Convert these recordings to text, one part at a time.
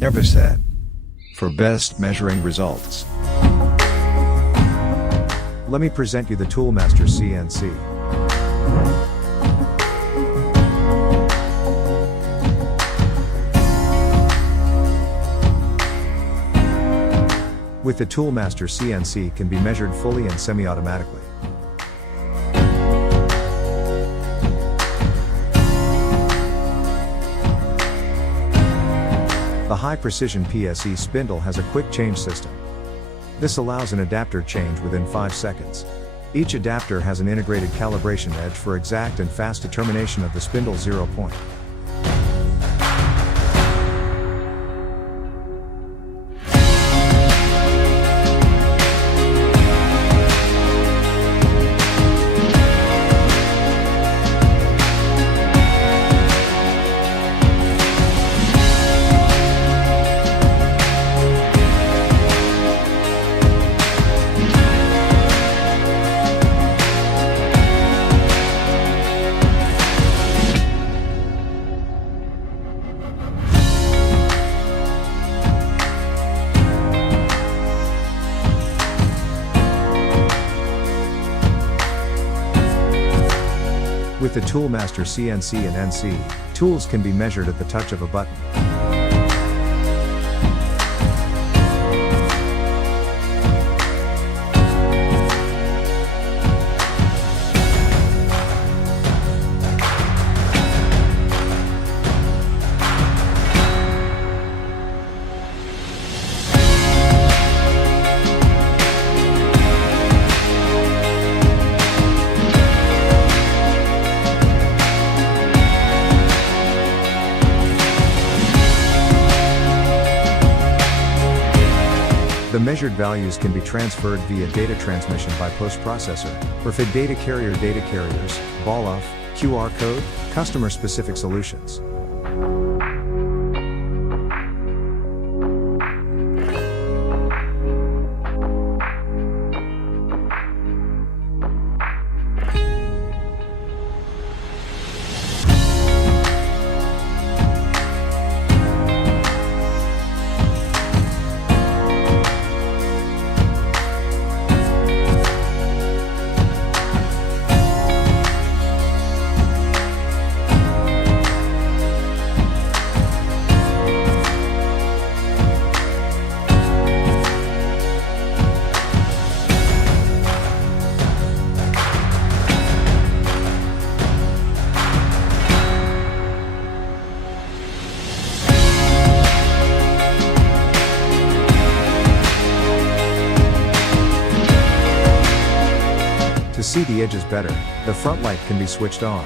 Evoset. For best measuring results. Let me present you the Toolmaster CNC. With the Toolmaster CNC can be measured fully and semi-automatically. The high-precision PSE spindle has a quick change system. This allows an adapter change within 5 seconds. Each adapter has an integrated calibration edge for exact and fast determination of the spindle 0 point. With the Toolmaster CNC and NC, tools can be measured at the touch of a button. The measured values can be transferred via data transmission by post-processor, or for data carriers, ball-off, QR code, customer-specific solutions. To see the edges better, the front light can be switched on.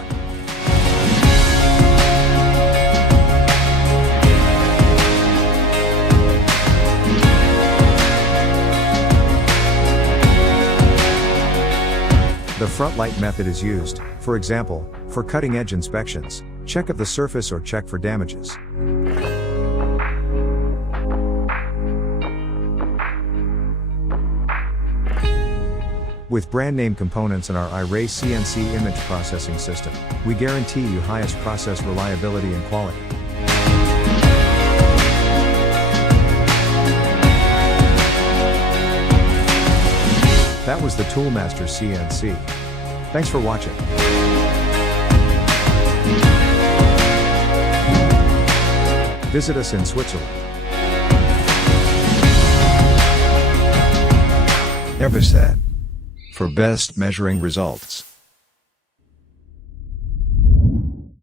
The front light method is used, for example, for cutting edge inspections, check of the surface or check for damages. With brand name components in our iRay CNC image processing system, we guarantee you highest process reliability and quality. That was the Toolmaster CNC. Thanks for watching. Visit us in Switzerland. Evoset. For best measuring results.